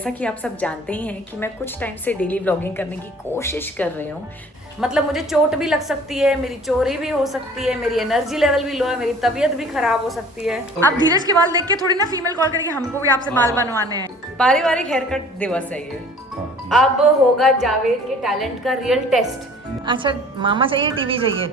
जैसा कि आप सब जानते ही हैं कि मैं कुछ टाइम से डेली व्लॉगिंग करने की कोशिश कर रही हूँ। मतलब मुझे चोट भी लग सकती है, मेरी चोरी भी हो सकती है, मेरी एनर्जी लेवल भी लो है, मेरी तबीयत भी खराब हो सकती है। अब धीरज के बाल देख के थोड़ी ना फीमेल कॉल करेगी हमको भी आपसे बाल बनवाने हैं। पारिवारिक हेयर कट दिवस है ये। अब होगा जावेद के टैलेंट का रियल टेस्ट। अच्छा, मामा चाहिए टीवी चाहिए?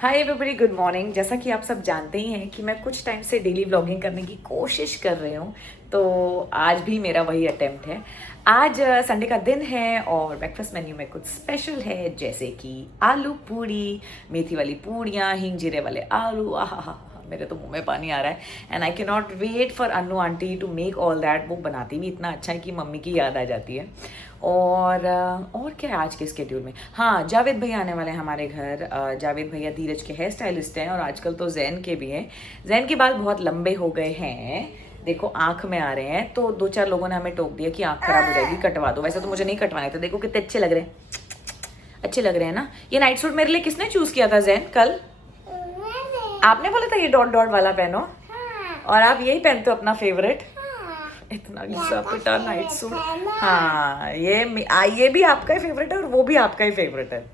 Hi everybody, good morning. जैसा कि आप सब जानते ही हैं कि मैं कुछ टाइम से डेली व्लॉगिंग करने की कोशिश कर रही हूँ, तो आज भी मेरा वही अटेम्प्ट है। आज संडे का दिन है और ब्रेकफास्ट मेन्यू में कुछ स्पेशल है, जैसे कि आलू पूड़ी, मेथी वाली पूड़ियाँ, हिंग जीरे वाले आलू। आहा, मेरे तो मुंह में पानी आ रहा है। And I can not wait for Annu aunty to make all that. वो बनाती भी इतना अच्छा है कि मम्मी की याद आ जाती है। और क्या है आज के स्केड्यूल में? हाँ, जावेद भैया आने वाले हैं हमारे घर। जावेद भैया धीरज के हेयर स्टाइलिस्ट हैं और आजकल तो जैन के भी हैं। जैन के बाल बहुत लंबे हो गए हैं, देखो आंख में आ रहे हैं, तो 2-4 लोगों ने हमें टोक दिया कि आंख खराब हो जाएगी, कटवा दो। वैसे तो मुझे नहीं कटवाने थे, देखो कितने अच्छे लग रहे हैं, अच्छे लग रहे हैं ना। ये नाइट सूट मेरे लिए किसने चूज किया था जैन? कल आपने बोला था ये डॉट डॉट वाला पहनो। और आप यही पहनते हो अपना फेवरेट। इतना घिसा पिटा नाइट सूट। हाँ, ये भी आपका ही फेवरेट है और वो भी आपका ही फेवरेट है।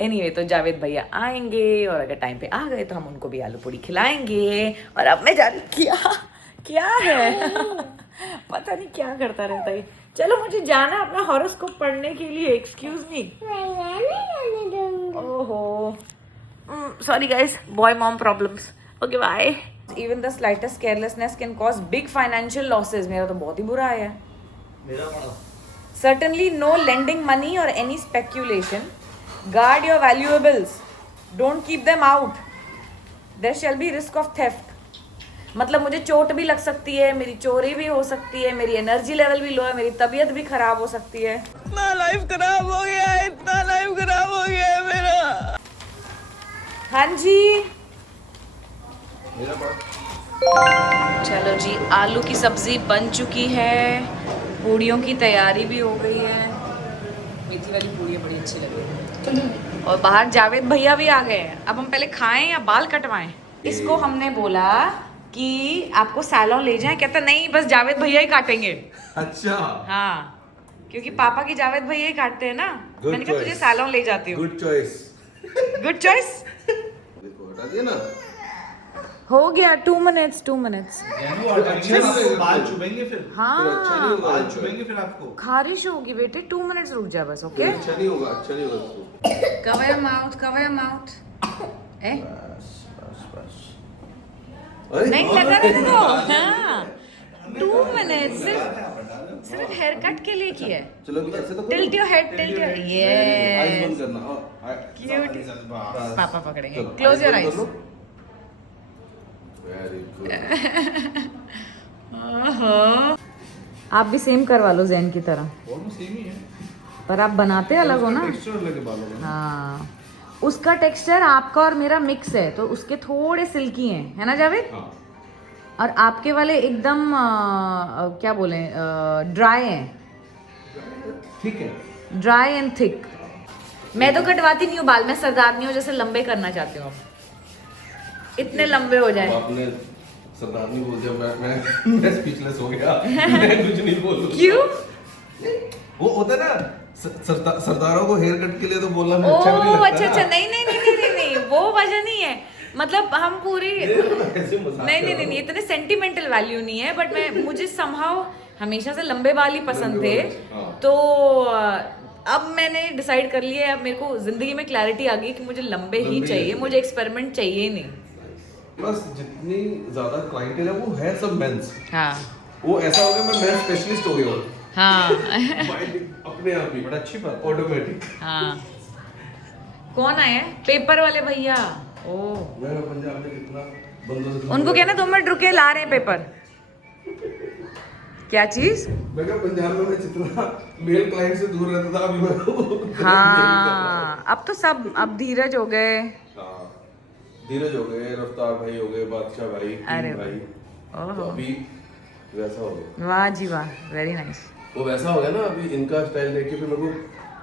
एनीवे, तो जावेद भैया आएंगे और अगर टाइम पे आ गए तो हम उनको भी आलू पूड़ी खिलाएंगे। और अब मैं जान क्या है पता नहीं क्या करता रहता है। चलो, मुझे जाना अपना हॉरोस्कोप पढ़ने के लिए। Excuse me. ओहो, sorry guys, boy mom problems. Okay, bye. Even the slightest carelessness can cause big financial losses. मेरा तो बहुत ही बुरा आया है। मेरा बड़ा। Certainly no lending money or any speculation. Guard your valuables. Don't keep them out. There shall be risk of theft. मतलब मुझे चोट भी लग सकती है, मेरी चोरी भी हो सकती है, मेरी एनर्जी लेवल भी लो है, मेरी तबीयत भी खराब हो सकती है। इतना लाइफ खराब हो गया है, इतना लाइफ खराब हो गया है मेरा। हाँ जी, चलो जी, आलू की सब्जी बन चुकी है, पूड़ियों की तैयारी भी हो गई है। मेथी वाली पूड़ियाँ बड़ी अच्छी लग रही है। और बाहर जावेद भैया भी आ गए हैं। अब हम पहले खाएं या बाल कटवाएं? इसको हमने बोला कि आपको सैलून ले जाएं, कहता नहीं, बस जावेद भैया ही काटेंगे। अच्छा, हाँ, क्योंकि पापा की जावेद भैया ही काटते हैं ना। मैंने कहा तुझे सैलून ले जाती हूँ। Good choice, good choice. ना हो गया। 2 मिनट्स बाल चुभेंगे फिर। हाँ, बाल चुभेंगे फिर आपको, खारिश होगी बेटे। 2 मिनट्स रुक जा बस। ओके, अच्छा नहीं होगा उसको। Cover your mouth, cover your mouth. नहीं लगा रहने दो। हाँ, 2 मिनट्स सिर्फ हेयर कट के लिए किया है। चलो ऐसे तो tilt your head, tilt your, eyes बंद यस, करना। क्यूट। पापा पकड़ेंगे। Close your eyes. Very good. आप भी सेम करवा लो जैन की तरह। ऑलमोस्ट सेम ही है, पर आप बनाते अलग हो ना। टेक्सचर अलग है बालों का। हाँ, उसका टेक्सचर आपका और मेरा मिक्स है, तो उसके थोड़े सिल्की हैं, है ना जावेद? हाँ। और आपके वाले एकदम क्या बोले, ड्राई हैं। ठीक है, ड्राई एंड थिक। मैं तो कटवाती नहीं हूँ बाल, मैं सरदारनी हूँ, जैसे लंबे करना चाहती हूँ। इतने लंबे हो जाए। आपने सरदारनी बोल दिया, मैं स्पीचलेस हो गया। मैं कुछ नहीं बोल। क्यों? वो होता है ना, सरदारों को हेयर कट के लिए तो बोलना अच्छा नहीं लगता। अच्छा, नहीं, वो वजह नहीं है। मतलब हम पूरी नहीं, इतने सेंटिमेंटल वैल्यू नहीं है, बट मुझे समहाउ हमेशा से लंबे बाल ही पसंद थे। तो अब मैंने डिसाइड कर लिया है, अब मेरे को जिंदगी में क्लैरिटी आ गई कि मुझे लंबे ही चाहिए, मुझे एक्सपेरिमेंट चाहिए ही नहीं। प्लस जितनी ज्यादा क्लाइंटेल है वो है सब मेंस। हाँ, वो ऐसा हो गया, मैं मेंस स्पेशलिस्ट हो गया। हाँ। अपने आप ही बड़ा अच्छी बात, ऑटोमेटिक। हाँ, कौन आए हैं? पेपर वाले भैया। ओ, मैं पंजाब में कितना बंदों से उनको कहना 2 मिनट रुके, ला रहे हैं पेपर। क्या चीज? मैं कहा पंजाब में मैं जितना मेल क्लाइंट से दूर रहता था, अभी मैं हाँ, अब तो सब, अब धीरज हो गए। हाँ, धीरज हो गए, रफ्तार भाई हो गए, बादशाह भाई, अरे किंग भाई। तो अभी वैसा हो गया। वाह जी वाह, वेरी नाइस। वो वैसा हो गया ना, अभी इनका स्टाइल देख के फिर मेरे को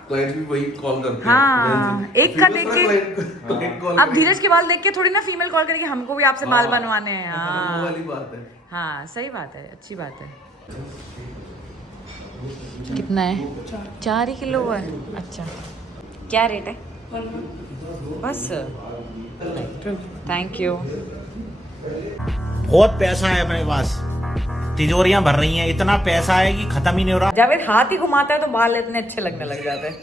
क्लाइंट भी वही कॉल करते हैं। हाँ, एक का देख के क्लाइंट कॉल अब धीरज के बाल देख के थोड़ी ना फीमेल कॉल करेगी हमको भी आपसे बाल बनवाने हैं। वो हाँ वाली बात है। हाँ सही बात है, अच्छी बात है। कितना है? 4 ही किलो है। अच्छा क्या रेट है? बस थैंक यू। बहुत पैसा है अपने पास, तिजोरियां भर रही हैं, इतना पैसा है कि खत्म ही नहीं हो रहा। जावेद हाथ ही घुमाता है तो बाल इतने अच्छे लगने लग जाते हैं।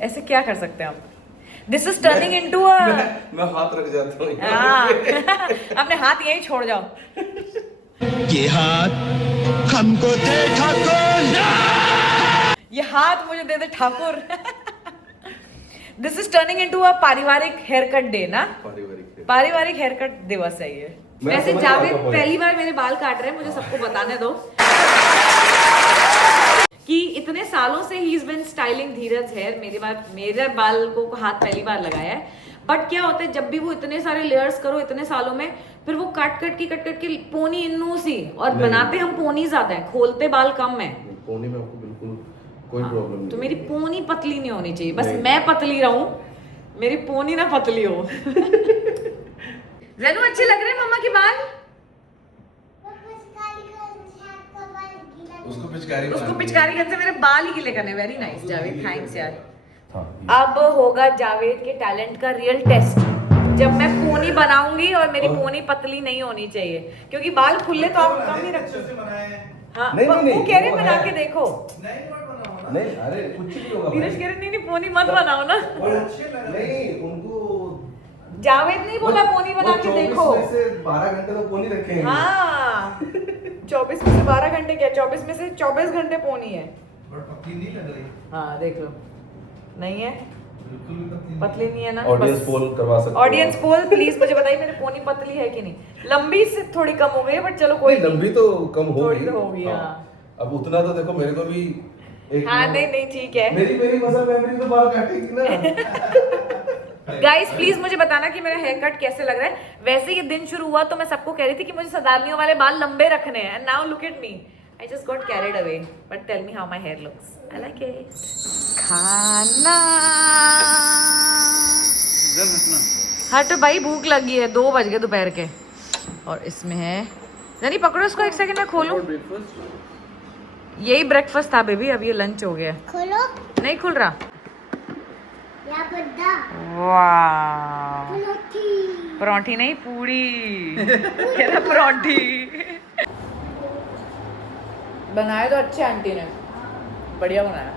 ऐसे क्या कर सकते हैं आप? दिस इज टर्निंग इनटू अ मैं हाथ रख जाता हूँ। हाँ अपने हाथ यहीं छोड़ जाओ। ये हाथ हमको दे ठाकुर। ये हाथ मुझे दे दे Thakur. This is turning into a पारिवारिक हेयर कट डे ना, पारिवारिक हेयर कट दिवस है ये। वैसे जावेद पहली बार मेरे बाल काट रहे हैं, मुझे सबको बताने दो कि इतने सालों से he is been styling Dheeraj hair. मेरे बाल को हाथ पहली बार लगाया है। बट क्या होता है जब भी वो इतने सारे लेयर्स करो इतने सालों में, फिर वो कट कट के पोनी इन्नू सी, और बनाते हम पोनी ज्यादा है, खोलते बाल कम है। पोनी में आपको बिल्कुल कोई प्रॉब्लम नहीं। तो मेरी पोनी पतली नहीं होनी चाहिए, बस मैं पतली रहूं, मेरी पोनी ना पतली हो। रेनू अच्छे लग रहे हैं मम्मा के बाल। उसको पिचकारी गन से मेरे बाल ही गिले करने। वेरी नाइस जावेद, थैंक्स यार। अब होगा जावेद के टैलेंट का रियल टेस्ट जब मैं पोनी बनाऊंगी और मेरी पोनी पतली नहीं होनी चाहिए, क्योंकि बाल खुले तो आप कम ही रखते हो। हाँ नहीं, वो कह रहे बना के देखो। नहीं अरे कुछ नहीं होगा। धीरज कह रहे नहीं पोनी मत बनाओ ना। नहीं उनको जावेद नहीं बोला पोनी बना के देखो। 24 में से 12 घंटे तो पोनी रखेंगे। हाँ 24 में से 12 घंटे क्या, 24 में से 24 घंटे पोनी है। पतली नहीं लग रही। हाँ देख लो, नहीं है बिल्कुल भी पतली नहीं है ना। ऑडियंस पोल करवा सकते हो। ऑडियंस पोल प्लीज मुझे बताइए मेरी पोनी पतली है कि नहीं। लंबी से थोड़ी कम हो गई है, बट चलो कोई नहीं। लंबी तो कम होगी। थोड़ी तो होगी हाँ। अब उतना तो देखो मेरे को भी एक हाँ नहीं ठीक है। मेरी मसल मेमोरी तो बाल काटेगी ना। गाइस प्लीज मुझे बताना कि मेरा हेयर कट कैसे लग रहा है। वैसे ये दिन शुरू हुआ तो मैं सबको कह रही थी कि मुझे सरदारनियों वाले बाल लंबे रखने हैं, and now look at me, I just got carried away. But tell me how my hair looks, I like it. खाना हट भाई, भूख लगी है, 2 बज गए दोपहर के। और इसमें है यानी पकड़ो इसको, एक सेकंड में खोलूं। यही ब्रेकफास्ट था बेबी, अब ये लंच हो गया। खोलो। नहीं खुल रहा। या बड्डा। वाह परोठी। परोठी नहीं पूड़ी। कह रहा परोठी। बनाया तो अच्छे आंटी ने, बढ़िया बनाया।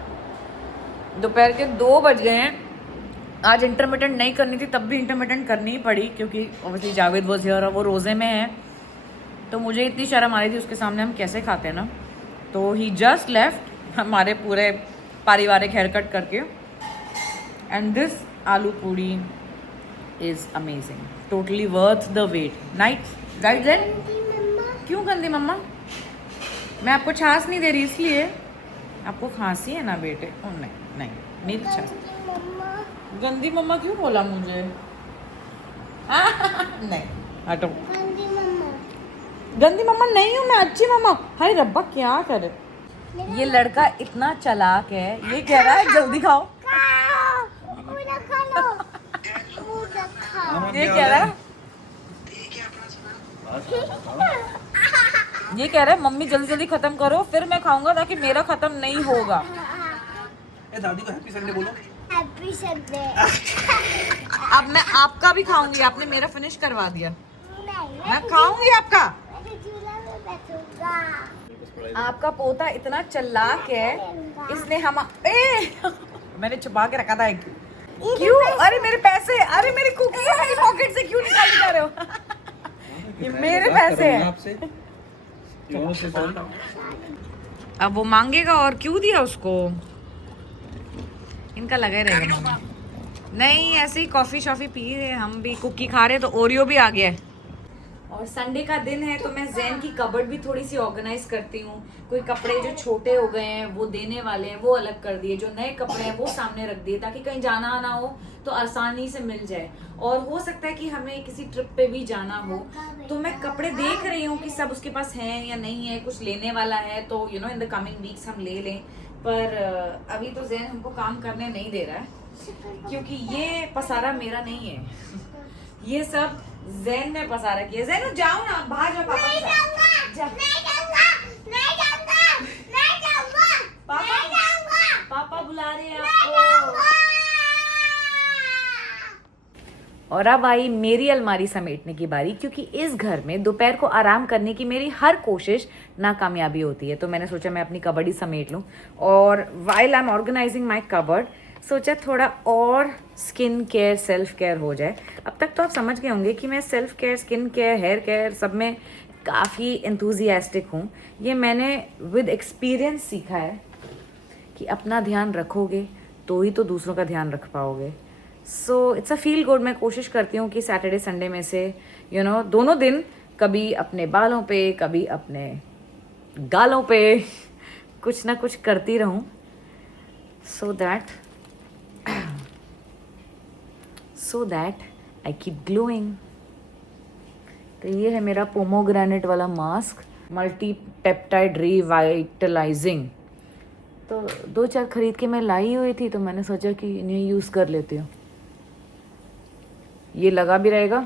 दोपहर के 2 बज गए हैं। आज इंटरमिटेंट नहीं करनी थी, तब भी इंटरमिटेंट करनी ही पड़ी क्योंकि ऑब्वियसली जावेद वॉज हियर और वो रोज़े में है, तो मुझे इतनी शर्म आ रही थी उसके सामने हम कैसे खाते हैं ना। तो ही जस्ट लेफ्ट हमारे पूरे पारिवारिक हेयर कट करके, and this aloo puri is amazing, totally worth the wait. Night right then. क्यों गंदी मम्मा? मैं आपको छाछ नहीं दे रही इसलिए। आपको खांसी है ना बेटे? ओ नहीं नहीं नहीं छाछ। गंदी मम्मा क्यों बोला मुझे? नहीं हटो। गंदी मम्मा नहीं हूँ मैं, अच्छी मम्मा। हाय रब्बा क्या करे ये लड़का, इतना चालाक है। ये कह रहा है जल्दी खाओ। ये कह रहा है मम्मी जल्दी जल्दी खत्म करो फिर मैं खाऊंगा, ताकि मेरा खत्म नहीं होगा। दादी को हैप्पी संडे बोलो। Happy Sunday. अब मैं आपका भी खाऊंगी, आपने मेरा फिनिश करवा दिया। मैं खाऊंगी आपका। आपका पोता इतना चालाक है, इसने हम मैंने छुपा के रखा था एक। क्यों? अरे मेरे पैसे, अरे मेरी कुकी है मेरी पॉकेट से, क्यों निकाल जा रहे हो? ये मेरे पैसे हैं। अब वो मांगेगा और क्यों दिया उसको? इनका लगा ही रहेगा मम्मा। नहीं ऐसे ही कॉफी शॉफी पी रहे, हम भी कुकी खा रहे, तो ओरियो भी आ गया है। और संडे का दिन है तो मैं ज़ैन की कबर्ड भी थोड़ी सी ऑर्गेनाइज करती हूँ। कोई कपड़े जो छोटे हो गए हैं वो देने वाले हैं, वो अलग कर दिए। जो नए कपड़े हैं वो सामने रख दिए, ताकि कहीं जाना आना हो तो आसानी से मिल जाए। और हो सकता है कि हमें किसी ट्रिप पे भी जाना हो, तो मैं कपड़े देख रही हूँ कि सब उसके पास हैं या नहीं है, कुछ लेने वाला है तो इन द कमिंग वीक्स हम ले लें, पर अभी तो जैन हमको काम करने नहीं दे रहा है क्योंकि ये पसारा मेरा नहीं है, ये सब जैन ने पसारा किया। जैन जाओ ना, बाहर जाओ पापा के साथ। जा। पापा बुला रहे हैं आपको। और अब आई मेरी अलमारी समेटने की बारी, क्योंकि इस घर में दोपहर को आराम करने की मेरी हर कोशिश नाकामयाबी होती है। तो मैंने सोचा मैं अपनी कबर्ड ही समेट लूँ। और while I am organising my cupboard सोचा थोड़ा और स्किन केयर सेल्फ केयर हो जाए। अब तक तो आप समझ गए होंगे कि मैं self care, skin care, hair care सब में काफ़ी एंथुजियास्टिक हूँ। ये मैंने विद एक्सपीरियंस सीखा है कि अपना ध्यान रखोगे तो ही तो दूसरों का ध्यान रख पाओगे। So it's a feel good. मैं कोशिश करती हूँ कि सैटरडे संडे में से दोनों दिन कभी अपने बालों पे कभी अपने गालों पे कुछ ना कुछ करती रहूँ, so that I keep glowing. तो ये है मेरा पोमोग्रेनेट वाला मास्क, मल्टी पेप्टाइड रिवाइटलाइजिंग। तो 2-4 खरीद के मैं लाई हुई थी, तो मैंने सोचा कि इन्हें यूज़ कर लेती हूँ। ये लगा भी रहेगा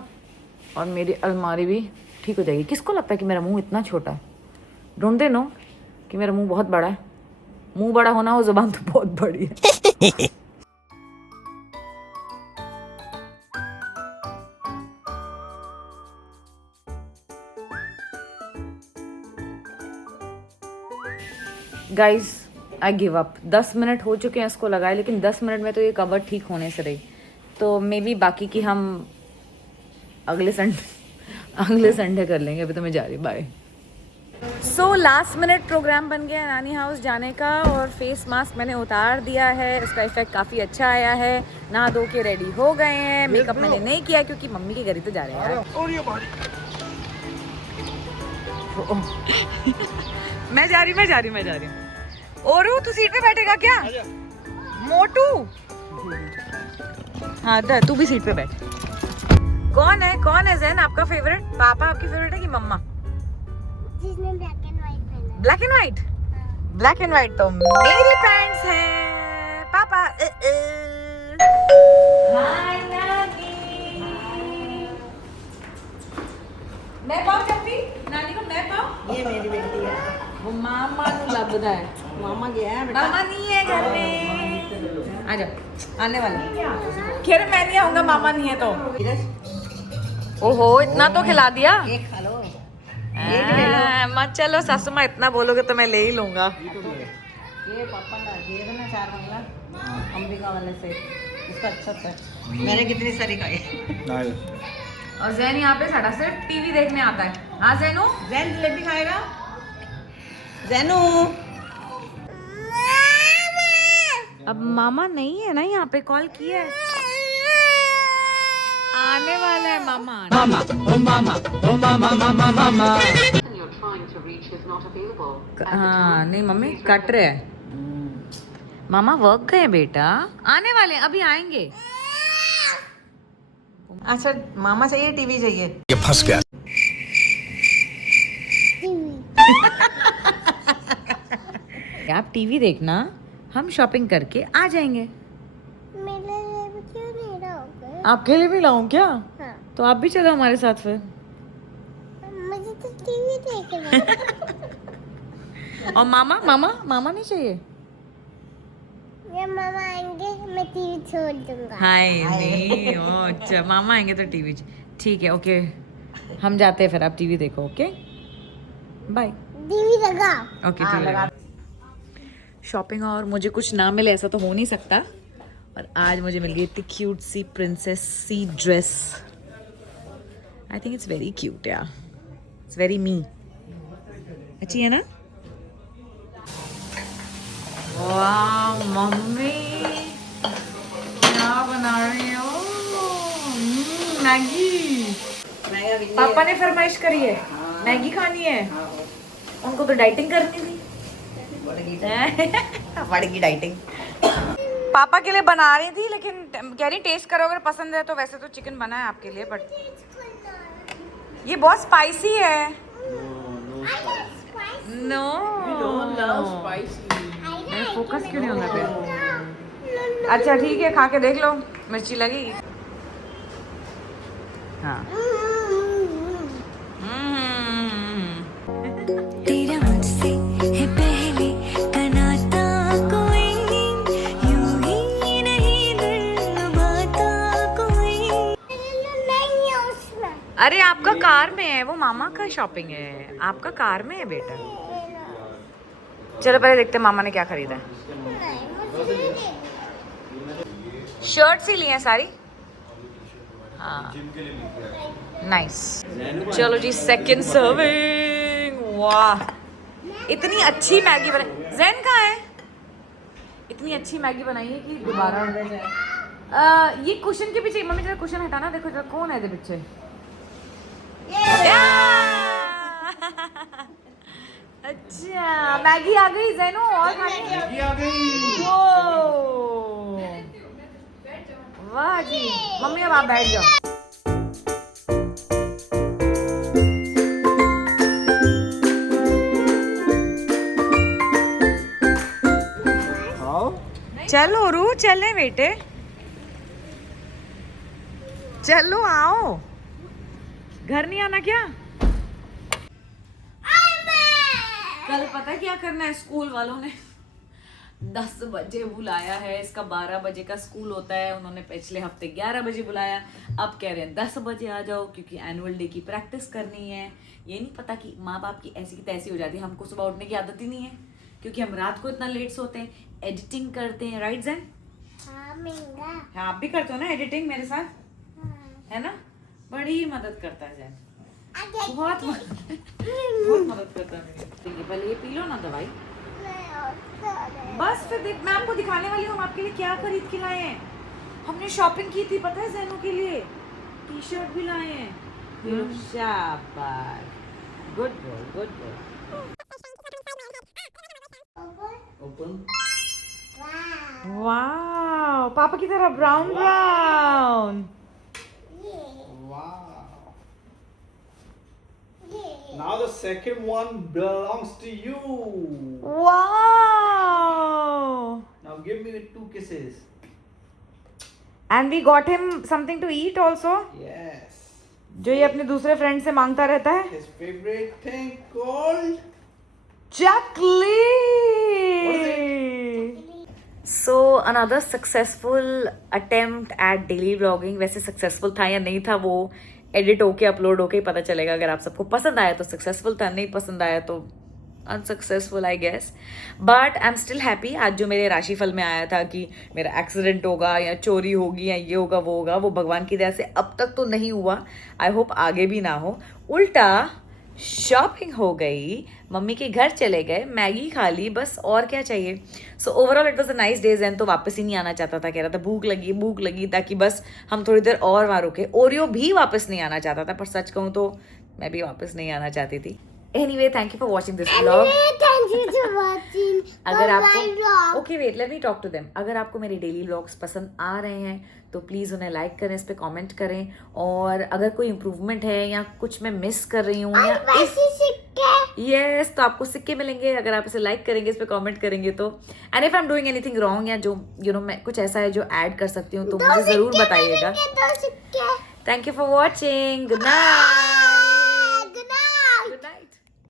और मेरी अलमारी भी ठीक हो जाएगी। किसको लगता है कि मेरा मुंह इतना छोटा है? डोंट दे नो कि मेरा मुंह बहुत बड़ा है। मुंह बड़ा होना हो, ज़ुबान तो बहुत बड़ी है। Guys I give up. 10 minute हो चुके हैं इसको लगाए, लेकिन 10 मिनट में तो ये कवर ठीक होने से रही। तो मे बी बाकी की हम अगले संडे कर लेंगे। अभी तो मैं जा रही, bye. So last minute programme बन गया नानी हाउस जाने का, और फेस मास्क मैंने उतार दिया है। उसका इफेक्ट काफ़ी अच्छा आया है। नहा धो के रेडी हो गए हैं। मेकअप मैंने नहीं किया क्योंकि मम्मी के घर ही तो जा रहे हैं। मैं जा रही हूँ। ओरू तू सीट पे बैठेगा क्या? मोटू, हाँ दर तू भी सीट पे बैठ। कौन है जैन आपका फेवरेट? पापा आपकी फेवरेट है कि मम्मा? जिसने ब्लैक एंड व्हाइट पहना। Black and white? Black and white तो मेरी पैंट्स हैं पापा। हाय नानी, मैं पाऊँ जब भी नानी को मैं पाऊँ। ये मेरी बेटी है। वो मामा को लगता है। मामा गया है बेटा। मामा नहीं है घर में। आ जाओ, आने वाला। खैर मैं नहीं आऊंगा, मामा नहीं है तो। ओहो, इतना तो खिला दिया। एक खा लो। मत चलो सासू माँ, इतना बोलोगे तो मैं ले ही लूंगा। ये पापा का दे देना 4 मंगला अमेरिका वाले से। उसका अच्छा था, मैंने कितनी सारी खाई। और जैन यहाँ पे साढ़ा सिर्फ टीवी देखने आता है। हाँ जैनू, जैन जलेबी खाएगा? जैनू अब मामा नहीं है ना यहाँ पे, कॉल किया है। आने वाला है मामा। हाँ नहीं मम्मी कट रहे हैं। मामा वर्क गए बेटा, आने वाले हैं, अभी आएंगे। अच्छा, मामा चाहिए टीवी चाहिए? ये फंस गया। आप टीवी देखना, हम शॉपिंग करके आ जाएंगे। मेरे लिए भी क्यों नहीं लाओगे? आपके लिए भी लाऊं क्या? हाँ। तो आप भी चलो हमारे साथ फिर। मुझे तो टीवी देखना है। और मामा नहीं चाहिए? जब मामा आएंगे मैं टीवी छोड़ दूंगा। हाय नहीं, अच्छा मामा आएंगे तो टीवी। ठीक है, ओके हम जाते हैं फिर, आप टीवी देखो। Okay bye. टीवी लगा। ओके ठीक। शॉपिंग और मुझे कुछ ना मिले ऐसा तो हो नहीं सकता। और आज मुझे मिल गई इतनी क्यूट सी प्रिंसेस सी dress. I think it's very cute यार, इट्स वेरी मी। अच्छी है ना? वाह मम्मी क्या बना रही हो? मैगी। पापा ने फरमाइश करी है, मैगी खानी है। उनको तो डाइटिंग करनी थी। बड़गी डाइटिंग पापा के लिए बना रही थी, लेकिन कह रही टेस्ट करो, अगर पसंद है तो। वैसे तो चिकन बना है आपके लिए, बट ये बहुत स्पाइसी है। नो फोकस क्यों नहीं होगा पे? अच्छा ठीक है, खा के देख लो, मिर्ची लगेगी। हाँ तेरा मुझसे है पहले का नाता, कोई यूं ही नहीं दिल लुभाता कोई। नहीं है उसमें। अरे आपका कार में है, वो मामा का शॉपिंग है, आपका कार में है बेटा। चलो पहले देखते हैं मामा ने क्या खरीदा है। शर्ट सी ली है सारी। हाँ नाइस। चलो जी सेकंड सर्विंग। वाह इतनी अच्छी मैगी बनाई। जैन कहाँ है? इतनी अच्छी मैगी बनाई है कि दोबारा ऑर्डर जाए। ये कुशन के पीछे, मम्मी जरा कुशन हटाना, देखो जरा कौन है पीछे। अच्छा मैगी आ गई जैनो, और खानी है? मैगी आ गई। वाह जी मम्मी अब आप बैठ जाओ। चलो रू चले बेटे, चलो आओ। घर नहीं आना क्या? कल पता क्या करना है, स्कूल वालों ने 10 बजे बुलाया है, इसका 12 बजे का स्कूल होता है। उन्होंने पिछले हफ्ते 11 बजे बुलाया, अब कह रहे हैं 10 बजे आ जाओ क्योंकि एनुअल डे की प्रैक्टिस करनी है। ये नहीं पता कि माँ बाप की ऐसी की तैसी हो जाती है, हमको सुबह उठने की आदत ही नहीं है क्योंकि हम रात को इतना लेट सोते हैं, एडिटिंग करते हैं, राइट जैन? हाँ आप भी करते हो ना एडिटिंग मेरे साथ, है ना? बड़ी मदद करता है जैन, बहुत मदद करता है मेरी। ठीक है पहले ये पी लो ना दवाई, बस फिर देख मैं आपको दिखाने वाली हूँ हम आपके लिए क्या खरीद के लाए हैं। हमने शॉपिंग की थी पता है जैनू के लिए, टी शर्ट भी लाए हैं। शाबाश, गुड बॉय गुड बॉय। वाह पापा की तरह brown brown. Now the second one belongs to you. Wow! Now give me the 2 kisses. And we got him something to eat also. Yes. जो ये अपने दूसरे फ्रेंड से मांगता रहता है। His favorite thing called chakli. What is So another successful attempt at daily vlogging। वैसे successful था या नहीं था वो एडिट होके अपलोड होके पता चलेगा। अगर आप सबको पसंद आया तो सक्सेसफुल था, नहीं पसंद आया तो unsuccessful I guess, but I am still happy. आज जो मेरे राशिफल में आया था कि मेरा एक्सीडेंट होगा या चोरी होगी या ये होगा वो होगा, वो भगवान की दया से अब तक तो नहीं हुआ। आई होप आगे भी ना हो। उल्टा शॉपिंग हो गई, मम्मी के घर चले गए, मैगी खा ली, बस और क्या चाहिए। So overall it was a nice days and तो वापस ही नहीं आना चाहता था, कह रहा था भूख लगी ताकि बस हम थोड़ी देर और वहाँ रुके। ओरियो भी वापस नहीं आना चाहता था, पर सच कहूँ तो मैं भी वापस नहीं आना चाहती थी। Anyway, thank you for watching this vlog. Thank you for watching. अगर my आपको vlog. Okay wait let me talk to them. अगर आपको मेरे डेली व्लॉग्स पसंद आ रहे हैं तो प्लीज़ उन्हें लाइक करें, इस पे कमेंट करें, और अगर कोई इम्प्रूवमेंट है या कुछ मैं मिस कर रही हूँ या यस तो आपको सिक्के मिलेंगे अगर आप इसे लाइक करेंगे, इस पे कमेंट करेंगे तो। And if I am doing anything wrong या जो मैं कुछ ऐसा है जो ऐड कर सकती हूँ तो मुझे ज़रूर बताइएगा। Thank you for watching, good night.